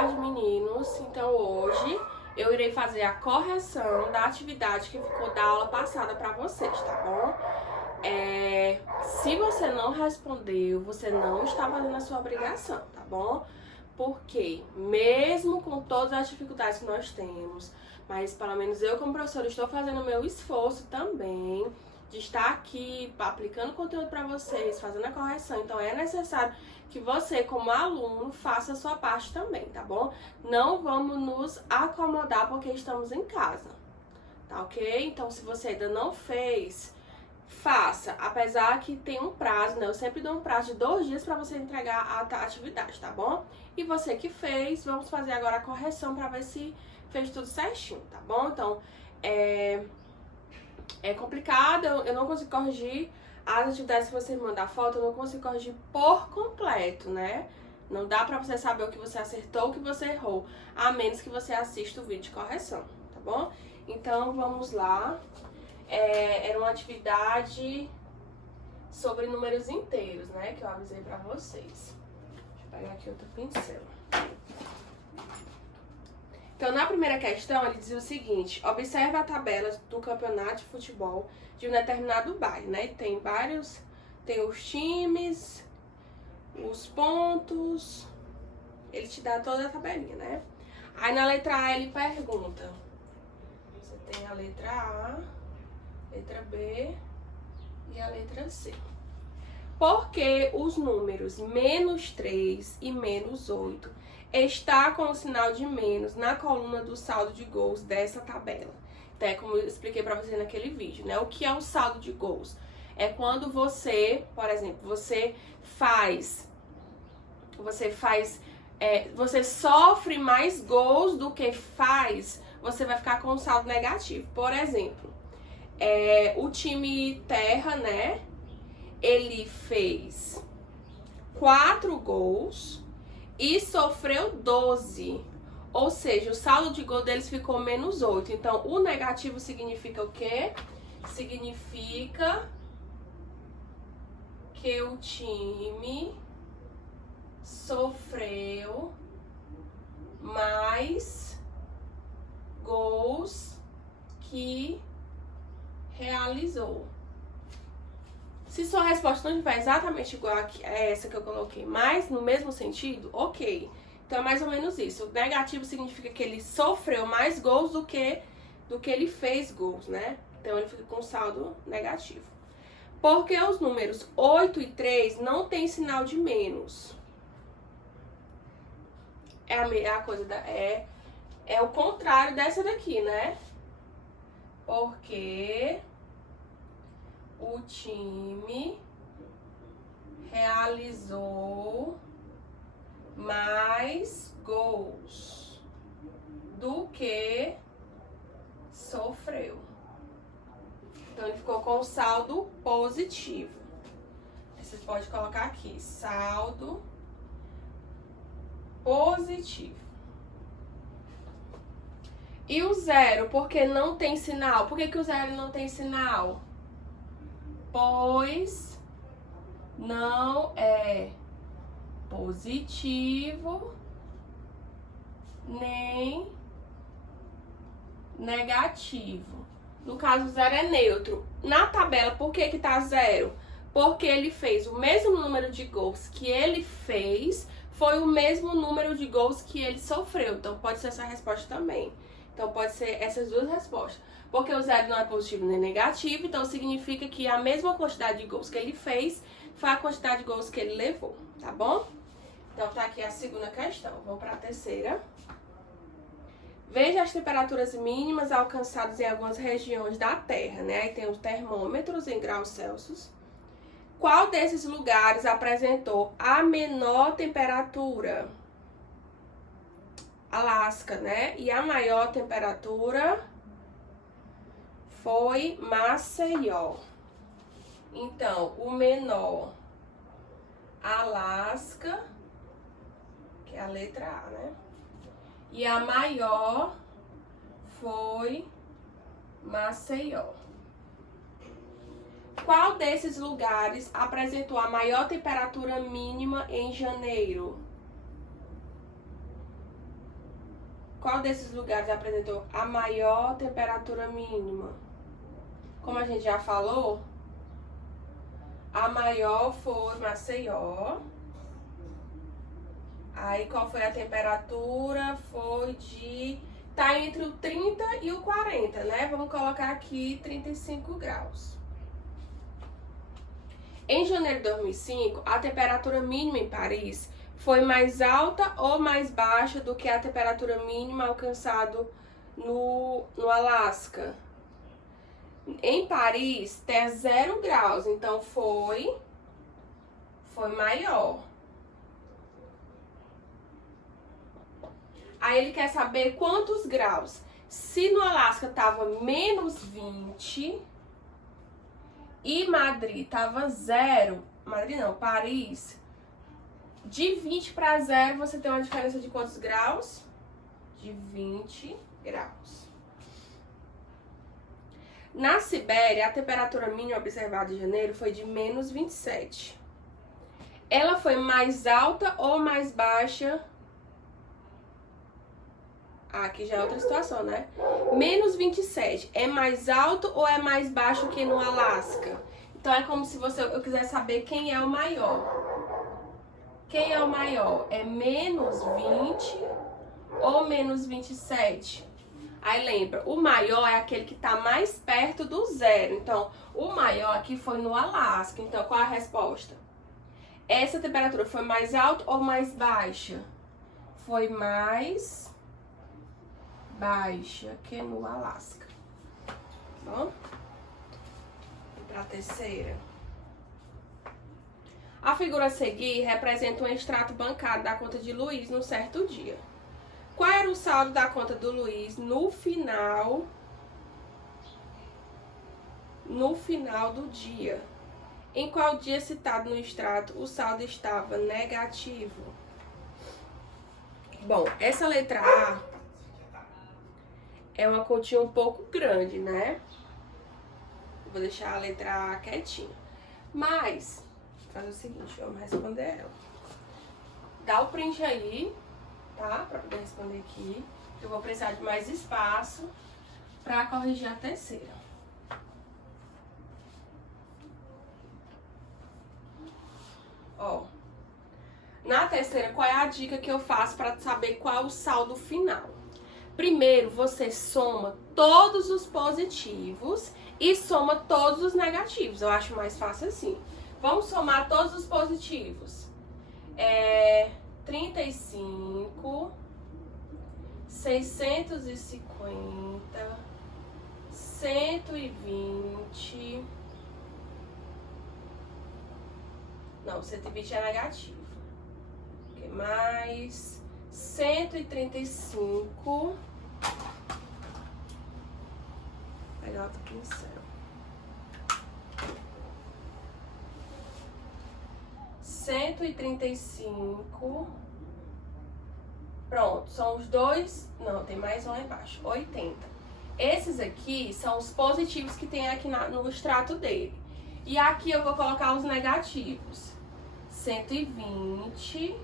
tarde, meninos. Então hoje eu irei fazer a correção da atividade que ficou da aula passada para vocês, tá bom? Se você não respondeu, você não está fazendo a sua obrigação, tá bom? Porque mesmo com todas as dificuldades que nós temos, mas pelo menos eu como professora estou fazendo o meu esforço também de estar aqui aplicando conteúdo para vocês, fazendo a correção. Então é necessário que você, como aluno, faça a sua parte também, tá bom? Não vamos nos acomodar porque estamos em casa, tá ok? Então se você ainda não fez, faça, apesar que tem um prazo, né? Eu sempre dou um prazo de 2 dias para você entregar a atividade, tá bom? E você que fez, vamos fazer agora a correção para ver se fez tudo certinho, tá bom? Então, é complicado, eu não consigo corrigir as atividades que você me mandar foto, eu não consigo corrigir por completo, né? Não dá pra você saber o que você acertou, o que você errou, a menos que você assista o vídeo de correção, tá bom? Então, vamos lá. Era uma atividade sobre números inteiros, né? Que eu avisei pra vocês. Deixa eu pegar aqui outro pincel. Então, na primeira questão, ele dizia o seguinte: observe a tabela do campeonato de futebol de um determinado bairro, né? Tem os times, os pontos, ele te dá toda a tabelinha, né? Aí na letra A ele pergunta, você tem a letra A, letra B e a letra C. Por que os números -3 e -8 está com o sinal de menos na coluna do saldo de gols dessa tabela? Então, é como eu expliquei para você naquele vídeo, né? O que é um saldo de gols? É quando você, por exemplo, você sofre mais gols do que faz, você vai ficar com um saldo negativo. Por exemplo, o time Terra, né? Ele fez 4 gols e sofreu 12. Ou seja, o saldo de gol deles ficou -8. Então, o negativo significa o quê? Significa que o time sofreu mais gols que realizou. Se sua resposta não estiver exatamente igual a essa que eu coloquei, mas no mesmo sentido, ok. Então é mais ou menos isso. O negativo significa que ele sofreu mais gols do que ele fez gols, né? Então ele fica com saldo negativo. Porque os números 8 e 3 não tem sinal de menos. É o contrário dessa daqui, né? Porque o time realizou mais gols do que sofreu. Então, ele ficou com saldo positivo. Você pode colocar aqui, saldo positivo. E o 0, porque não tem sinal? Por que o 0 não tem sinal? Pois não é positivo nem negativo. No caso, 0 é neutro. Na tabela, por que tá 0? Porque ele fez o mesmo número de gols que ele fez, foi o mesmo número de gols que ele sofreu. Então, pode ser essa resposta também. Então, pode ser essas duas respostas. Porque o 0 não é positivo nem negativo, então significa que a mesma quantidade de gols que ele fez foi a quantidade de gols que ele levou, tá bom? Então, tá aqui a segunda questão. Vamos para a terceira. Veja as temperaturas mínimas alcançadas em algumas regiões da Terra, né? Aí tem os termômetros em graus Celsius. Qual desses lugares apresentou a menor temperatura? Alasca, né? E a maior temperatura foi Maceió. Então, o menor, Alasca, que é a letra A, né? E a maior foi Maceió. Qual desses lugares apresentou a maior temperatura mínima em janeiro? Qual desses lugares apresentou a maior temperatura mínima? Como a gente já falou, a maior foi Maceió. Aí qual foi a temperatura? Foi de... Tá entre o 30 e o 40, né? Vamos colocar aqui 35 graus. Em janeiro de 2005, a temperatura mínima em Paris foi mais alta ou mais baixa do que a temperatura mínima alcançada no Alasca? Em Paris, tem 0 graus, então foi maior. Aí ele quer saber quantos graus. Se no Alasca tava menos 20 e Madrid tava 0, Madrid não, Paris, de 20 para 0 você tem uma diferença de quantos graus? De 20 graus. Na Sibéria, a temperatura mínima observada em janeiro foi de menos 27. Ela foi mais alta ou mais baixa? Ah, aqui já é outra situação, né? Menos 27 é mais alto ou é mais baixo que no Alasca? Então é como se eu quiser saber quem é o maior. Quem é o maior? É menos 20 ou menos 27? Aí lembra, o maior é aquele que está mais perto do 0. Então, o maior aqui foi no Alasca. Então, qual a resposta? Essa temperatura foi mais alta ou mais baixa? Foi mais baixa que no Alasca. Bom? E para a terceira. A figura a seguir representa um extrato bancário da conta de Luiz num certo dia. Qual era o saldo da conta do Luiz no final do dia? Em qual dia citado no extrato o saldo estava negativo? Bom, essa letra A é uma continha um pouco grande, né? Vou deixar a letra A quietinha. Mas, faz o seguinte, vamos responder ela. Dá o print aí, tá? Pra poder responder aqui. Eu vou precisar de mais espaço pra corrigir a terceira. Ó. Na terceira, qual é a dica que eu faço pra saber qual é o saldo final? Primeiro, você soma todos os positivos e soma todos os negativos. Eu acho mais fácil assim. Vamos somar todos os positivos. 35, 650, 120. Não, 120 é negativo. O que mais? 135. Vou pegar outro pincel. 135. Pronto, são os dois. Não, tem mais um lá embaixo. 80. Esses aqui são os positivos que tem aqui no extrato dele. E aqui eu vou colocar os negativos. 120.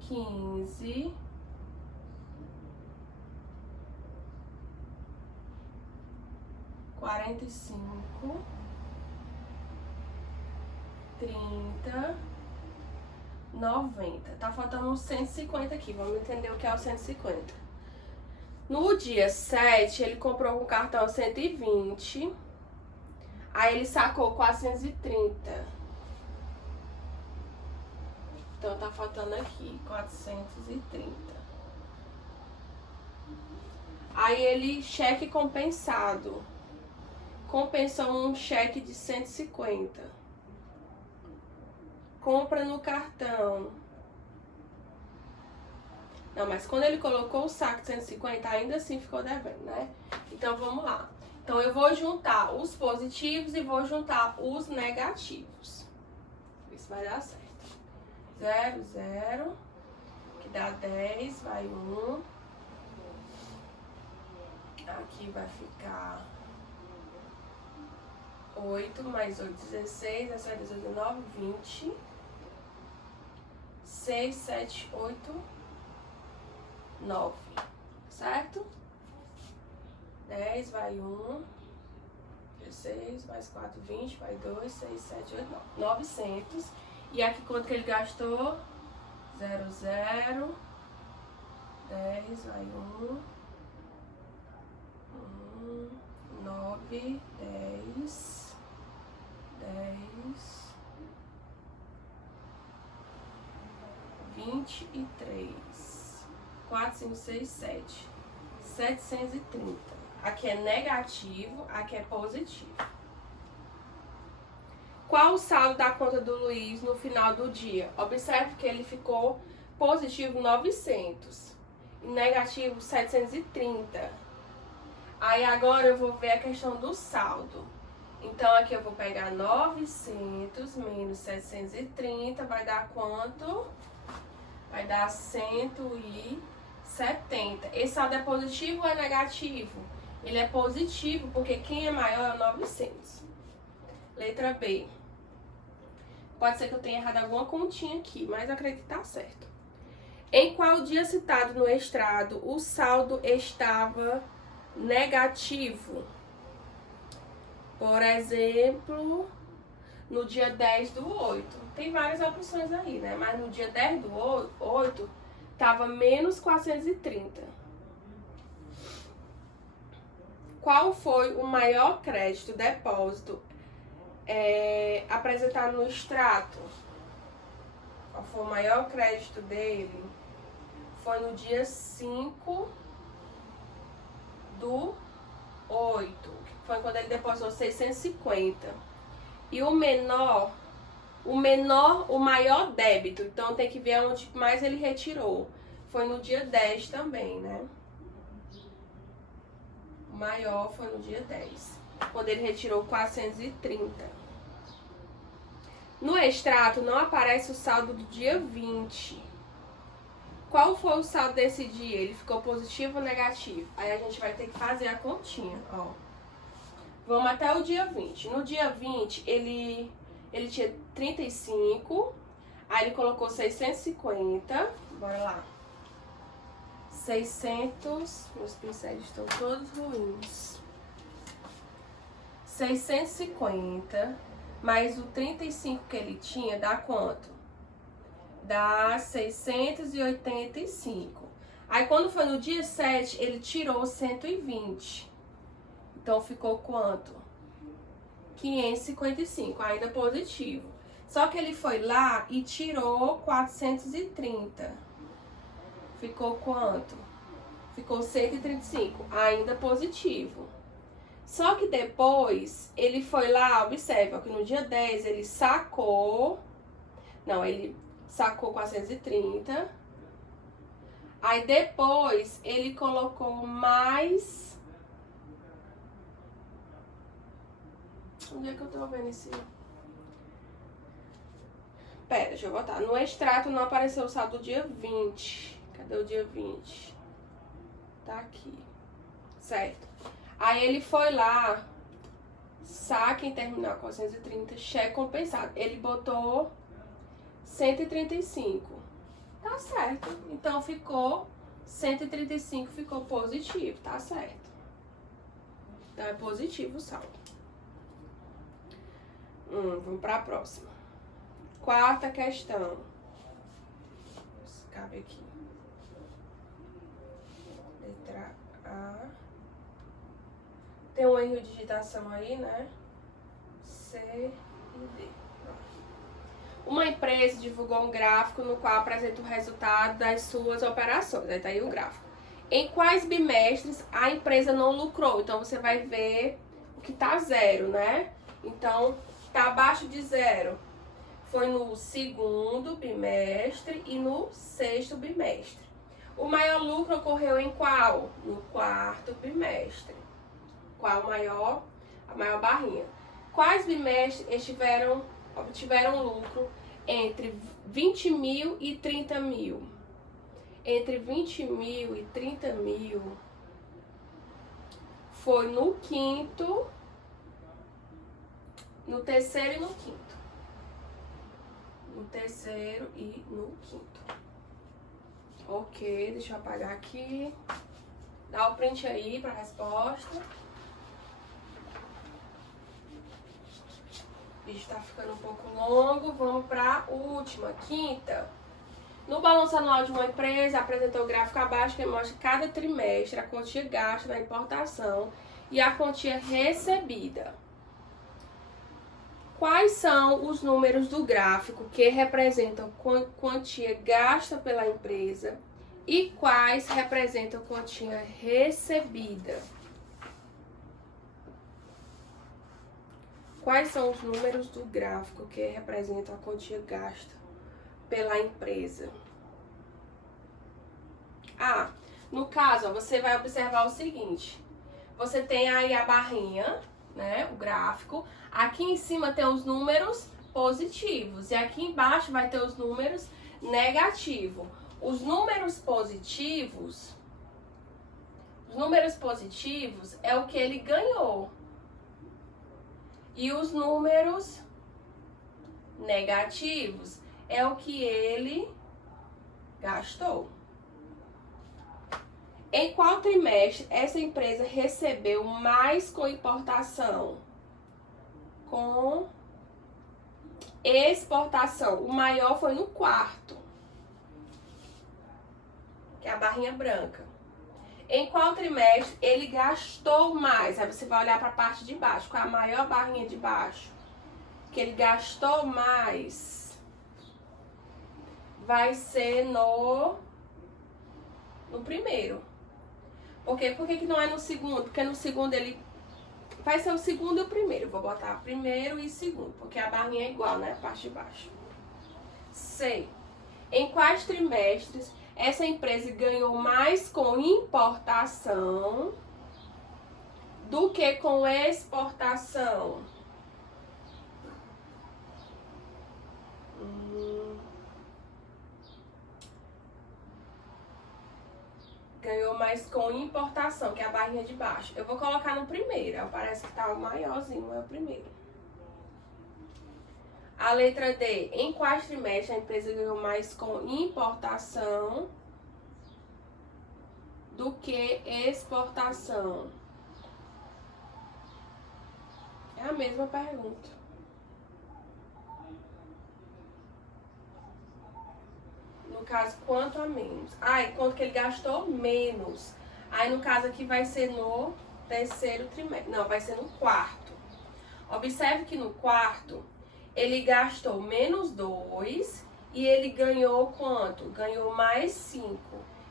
15. 45. 30. 90. Tá faltando uns 150 aqui. Vamos entender o que é o 150. No dia 7, ele comprou com cartão 120. Aí ele sacou 430. Então tá faltando aqui 430. Aí ele, cheque compensado. Compensou um cheque de 150. Compra no cartão. Não, mas quando ele colocou o saco de 150, ainda assim ficou devendo, né? Então vamos lá. Então eu vou juntar os positivos e vou juntar os negativos. Isso vai dar certo. 0, 0, que dá 10, vai 1. Aqui vai ficar 8 mais 8, 16, essa é 19, 20. 6, 7, 8, 9. Certo? 10, vai 1. 16, mais 4, 20, vai 2, 6, 7, 8, 9. 900. E aqui quanto que ele gastou? 0, 0. 10, vai 1. 9, 10. 10. 23. 4, 5, 6, 7. 730. Aqui é negativo, aqui é positivo. Qual o saldo da conta do Luiz no final do dia? Observe que ele ficou positivo 900 e negativo 730. Aí agora eu vou ver a questão do saldo. Então aqui eu vou pegar 900 menos 730, vai dar quanto? Vai dar 170. Esse saldo é positivo ou é negativo? Ele é positivo, porque quem é maior é o 900. Letra B. Pode ser que eu tenha errado alguma continha aqui, mas eu acredito que tá certo. Em qual dia citado no extrato o saldo estava negativo? Por exemplo, no dia 10 do 8. Tem várias opções aí, né? Mas no dia 10 do 8, tava menos 430. Qual foi o maior crédito, depósito apresentado no extrato? Qual foi o maior crédito dele? Foi no dia 5 do 8, que foi quando ele depositou 650. E o maior débito, então tem que ver onde mais ele retirou. Foi no dia 10 também, né? O maior foi no dia 10, quando ele retirou 430. No extrato não aparece o saldo do dia 20. Qual foi o saldo desse dia? Ele ficou positivo ou negativo? Aí a gente vai ter que fazer a continha, ó. Vamos até o dia 20. No dia 20, ele tinha 35, aí ele colocou 650, bora lá. 600, meus pincéis estão todos ruins. 650, mais o 35 que ele tinha, dá quanto? Dá 685. Aí quando foi no dia 7, ele tirou 120. Então ficou quanto? 555, ainda positivo. Só que ele foi lá e tirou 430. Ficou quanto? Ficou 135, ainda positivo. Só que depois ele foi lá, observa que no dia 10 ele sacou. Não, ele sacou 430. Aí depois ele colocou mais. Onde é que eu tô vendo esse? Pera, deixa eu botar. No extrato não apareceu o saldo do dia 20. Cadê o dia 20? Tá aqui. Certo. Aí ele foi lá, saque em terminal 430, cheque compensado. Ele botou 135. Tá certo. Então ficou 135, ficou positivo, tá certo. Então é positivo o saldo. Vamos para a próxima. Quarta questão. Cabe aqui. Letra A. Tem um erro de digitação aí, né? C e D. Uma empresa divulgou um gráfico no qual apresenta o resultado das suas operações. Aí tá aí o gráfico. Em quais bimestres a empresa não lucrou? Então você vai ver o que tá zero, né? Então tá abaixo de zero. Foi no segundo bimestre e no sexto bimestre. O maior lucro ocorreu em qual? No quarto bimestre. Qual a maior barrinha? Quais bimestres obtiveram lucro entre 20 mil e 30 mil? Entre 20 mil e 30 mil foi no quinto, no terceiro e no quinto no terceiro e no quinto. Ok, deixa eu apagar aqui. Dá o print aí pra resposta. O vídeo tá ficando um pouco longo. Vamos pra última, quinta. No balanço anual de uma empresa, apresentou o gráfico abaixo que mostra cada trimestre a quantia gasta na importação e a quantia recebida. Quais são os números do gráfico que representam quantia gasta pela empresa e quais representam quantia recebida? Quais são os números do gráfico que representam a quantia gasta pela empresa? Ah, no caso, ó, você vai observar o seguinte. Você tem aí a barrinha, né, o gráfico. Aqui em cima tem os números positivos e aqui embaixo vai ter os números negativos. Os números positivos é o que ele ganhou. E os números negativos é o que ele gastou. Em qual trimestre essa empresa recebeu mais com importação? Com exportação. O maior foi no quarto, que é a barrinha branca. Em qual trimestre ele gastou mais? Aí você vai olhar para a parte de baixo. Qual é a maior barrinha de baixo? Que ele gastou mais. Vai ser no primeiro. Por quê? Por que não é no segundo? Porque no segundo ele vai ser o segundo e o primeiro. Vou botar primeiro e segundo, porque a barrinha é igual, né? A parte de baixo. C. Em quais trimestres essa empresa ganhou mais com importação do que com exportação? Ganhou mais com importação, que é a barrinha de baixo. Eu vou colocar no primeiro, parece que tá o maiorzinho, é o primeiro. A letra D. Em quais trimestres a empresa ganhou mais com importação do que exportação? É a mesma pergunta. No caso, quanto a menos? E quanto que ele gastou? Menos. Aí, no caso aqui, vai ser no terceiro trimestre. Não, vai ser no quarto. Observe que no quarto, ele gastou menos 2 e ele ganhou quanto? Ganhou mais 5.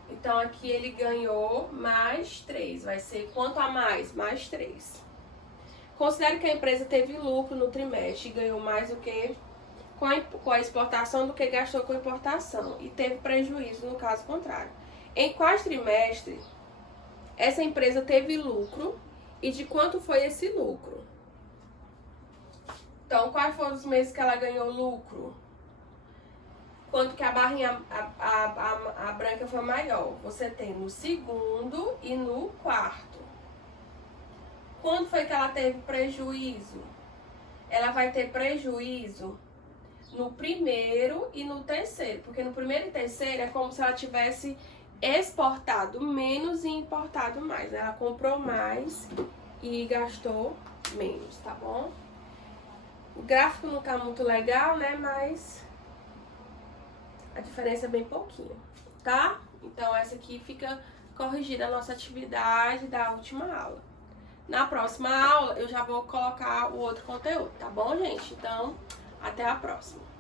Então, aqui ele ganhou mais 3. Vai ser quanto a mais? Mais 3. Considere que a empresa teve lucro no trimestre e ganhou mais do que com a exportação do que gastou com a importação e teve prejuízo no caso contrário. Em quais trimestres essa empresa teve lucro e de quanto foi esse lucro? Então, quais foram os meses que ela ganhou lucro? Quanto que a barrinha, a branca foi maior? Você tem no segundo e no quarto. Quando foi que ela teve prejuízo? Ela vai ter prejuízo no primeiro e no terceiro, porque no primeiro e terceiro é como se ela tivesse exportado menos e importado mais. Ela comprou mais e gastou menos, tá bom? O gráfico não tá muito legal, né? Mas a diferença é bem pouquinho, tá? Então essa aqui fica corrigida a nossa atividade da última aula. Na próxima aula eu já vou colocar o outro conteúdo, tá bom, gente? Então, até a próxima.